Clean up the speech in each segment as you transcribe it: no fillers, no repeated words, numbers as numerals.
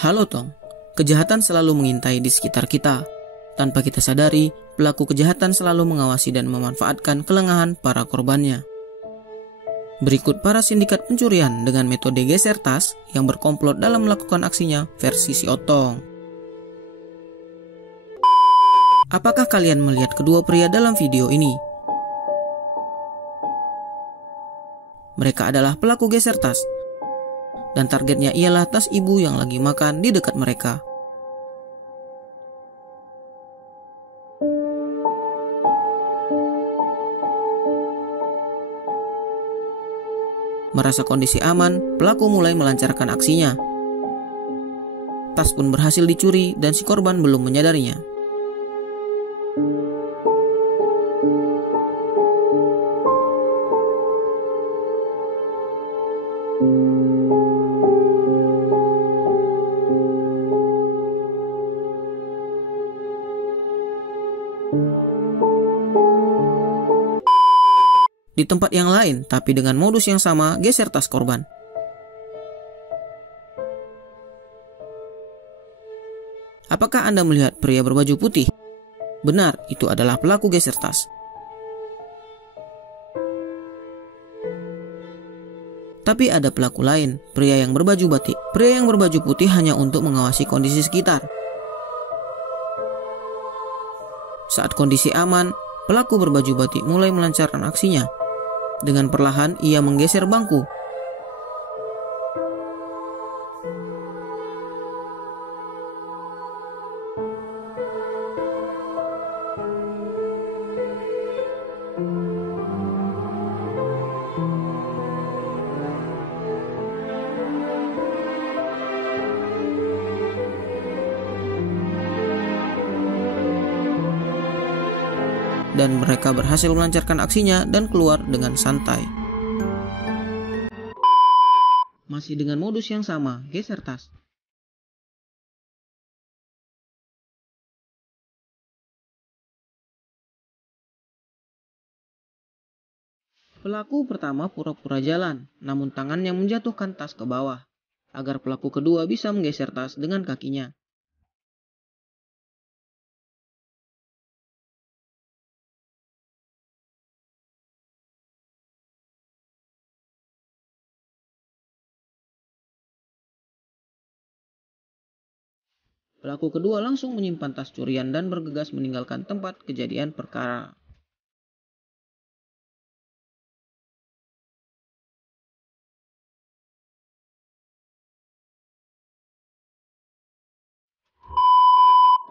Halo Tong, kejahatan selalu mengintai di sekitar kita. Tanpa kita sadari, pelaku kejahatan selalu mengawasi dan memanfaatkan kelengahan para korbannya. Berikut para sindikat pencurian dengan metode geser tas yang berkomplot dalam melakukan aksinya versi si Otong. Apakah kalian melihat kedua pria dalam video ini? Mereka adalah pelaku geser tas, dan targetnya ialah tas ibu yang lagi makan di dekat mereka. Merasa kondisi aman, pelaku mulai melancarkan aksinya. Tas pun berhasil dicuri dan si korban belum menyadarinya. Di tempat yang lain, tapi dengan modus yang sama, geser tas korban. Apakah Anda melihat pria berbaju putih? Benar, itu adalah pelaku geser tas. Tapi ada pelaku lain, pria yang berbaju batik. Pria yang berbaju putih hanya untuk mengawasi kondisi sekitar. Saat kondisi aman, pelaku berbaju batik mulai melancarkan aksinya. Dengan perlahan ia menggeser bangku. Dan mereka berhasil melancarkan aksinya dan keluar dengan santai. Masih dengan modus yang sama, geser tas. Pelaku pertama pura-pura jalan, namun tangannya menjatuhkan tas ke bawah, agar pelaku kedua bisa menggeser tas dengan kakinya. Pelaku kedua langsung menyimpan tas curian dan bergegas meninggalkan tempat kejadian perkara.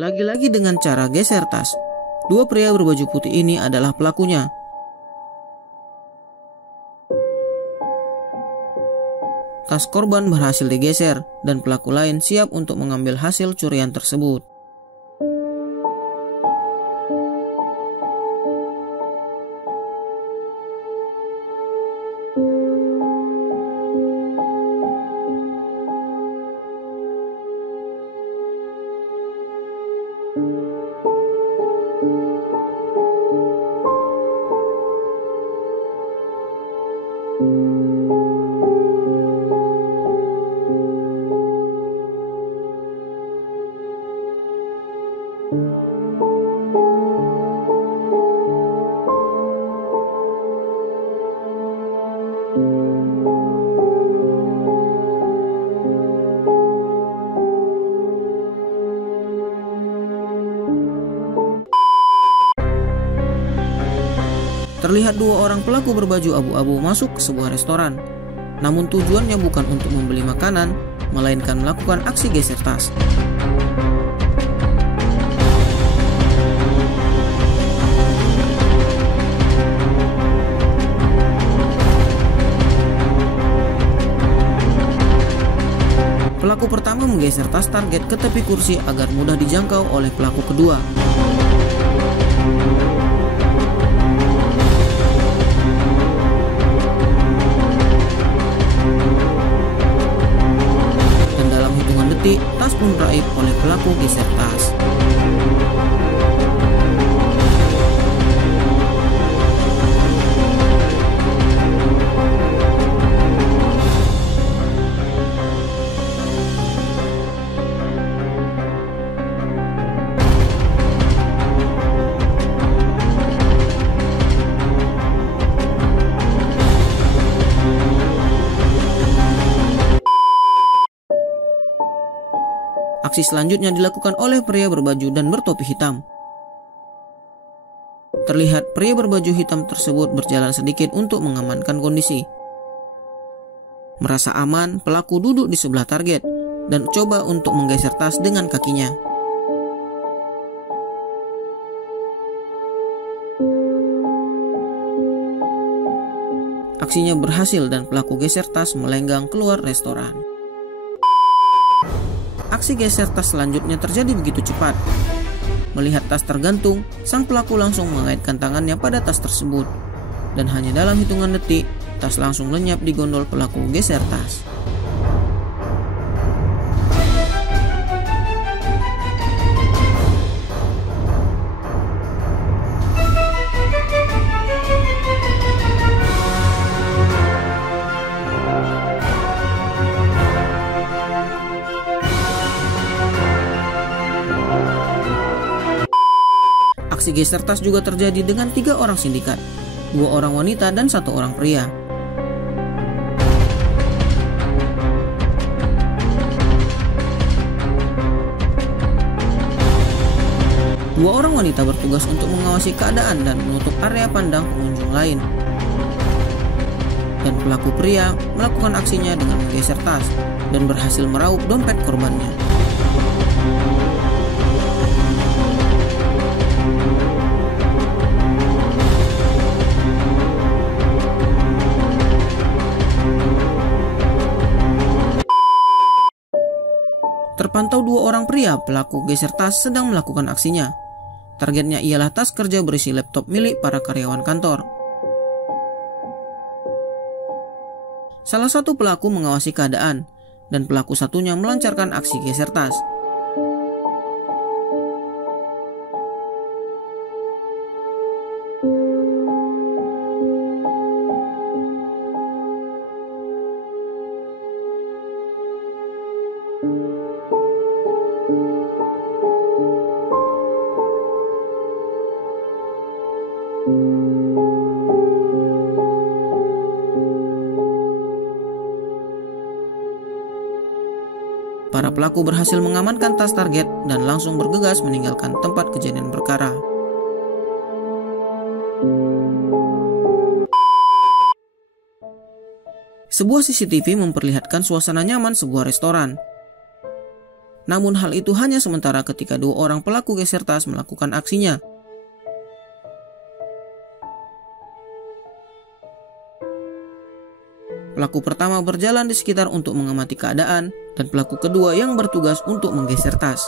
Lagi-lagi dengan cara geser tas. Dua pria berbaju putih ini adalah pelakunya. Tas korban berhasil digeser dan pelaku lain siap untuk mengambil hasil curian tersebut. Terlihat dua orang pelaku berbaju abu-abu masuk ke sebuah restoran. Namun tujuannya bukan untuk membeli makanan, melainkan melakukan aksi geser tas. Pelaku pertama menggeser tas target ke tepi kursi agar mudah dijangkau oleh pelaku kedua. Tas pun raib oleh pelaku geser tas. Aksi selanjutnya dilakukan oleh pria berbaju dan bertopi hitam. Terlihat pria berbaju hitam tersebut berjalan sedikit untuk mengamankan kondisi. Merasa aman, pelaku duduk di sebelah target dan coba untuk menggeser tas dengan kakinya. Aksinya berhasil dan pelaku geser tas melenggang keluar restoran. Aksi geser tas selanjutnya terjadi begitu cepat. Melihat tas tergantung, sang pelaku langsung mengaitkan tangannya pada tas tersebut. Dan hanya dalam hitungan detik, tas langsung lenyap di gondol pelaku geser tas. Aksi geser tas juga terjadi dengan 3 orang sindikat, 2 orang wanita dan 1 orang pria. Dua orang wanita bertugas untuk mengawasi keadaan dan menutup area pandang pengunjung lain. Dan pelaku pria melakukan aksinya dengan menggeser tas dan berhasil meraup dompet korbannya. Terpantau 2 orang pria pelaku geser tas sedang melakukan aksinya. Targetnya ialah tas kerja berisi laptop milik para karyawan kantor. Salah satu pelaku mengawasi keadaan, dan pelaku satunya melancarkan aksi geser tas. Para pelaku berhasil mengamankan tas target dan langsung bergegas meninggalkan tempat kejadian perkara. Sebuah CCTV memperlihatkan suasana nyaman sebuah restoran. Namun hal itu hanya sementara ketika 2 orang pelaku geser tas melakukan aksinya. Pelaku pertama berjalan di sekitar untuk mengamati keadaan, dan pelaku kedua yang bertugas untuk menggeser tas.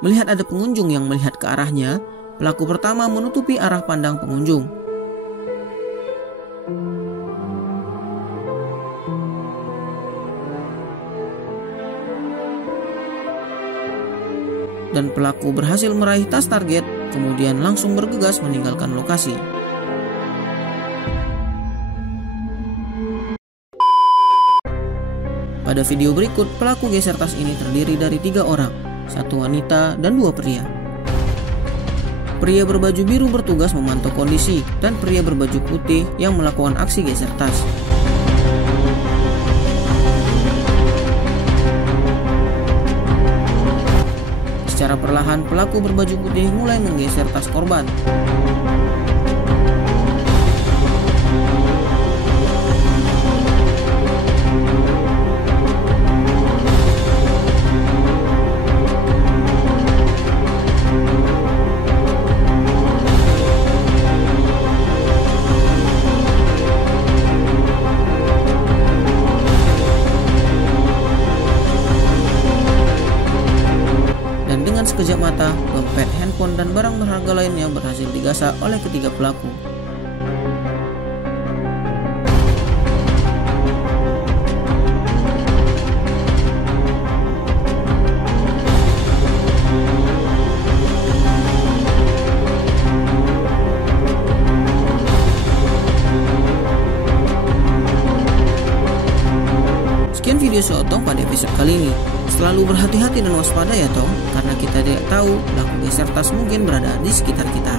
Melihat ada pengunjung yang melihat ke arahnya, pelaku pertama menutupi arah pandang pengunjung. Dan pelaku berhasil meraih tas target, kemudian langsung bergegas meninggalkan lokasi. Pada video berikut, pelaku geser tas ini terdiri dari 3 orang, 1 wanita dan 2 pria. Pria berbaju biru bertugas memantau kondisi, dan pria berbaju putih yang melakukan aksi geser tas. Secara perlahan, pelaku berbaju putih mulai menggeser tas korban. Sekejap mata, dompet, handphone, dan barang berharga lainnya berhasil digasak oleh ketiga pelaku. Sekian video Sootong pada episode kali ini. selalu berhati-hati dan waspada ya toh, karena kita tidak tahu pelaku geser tas mungkin berada di sekitar kita.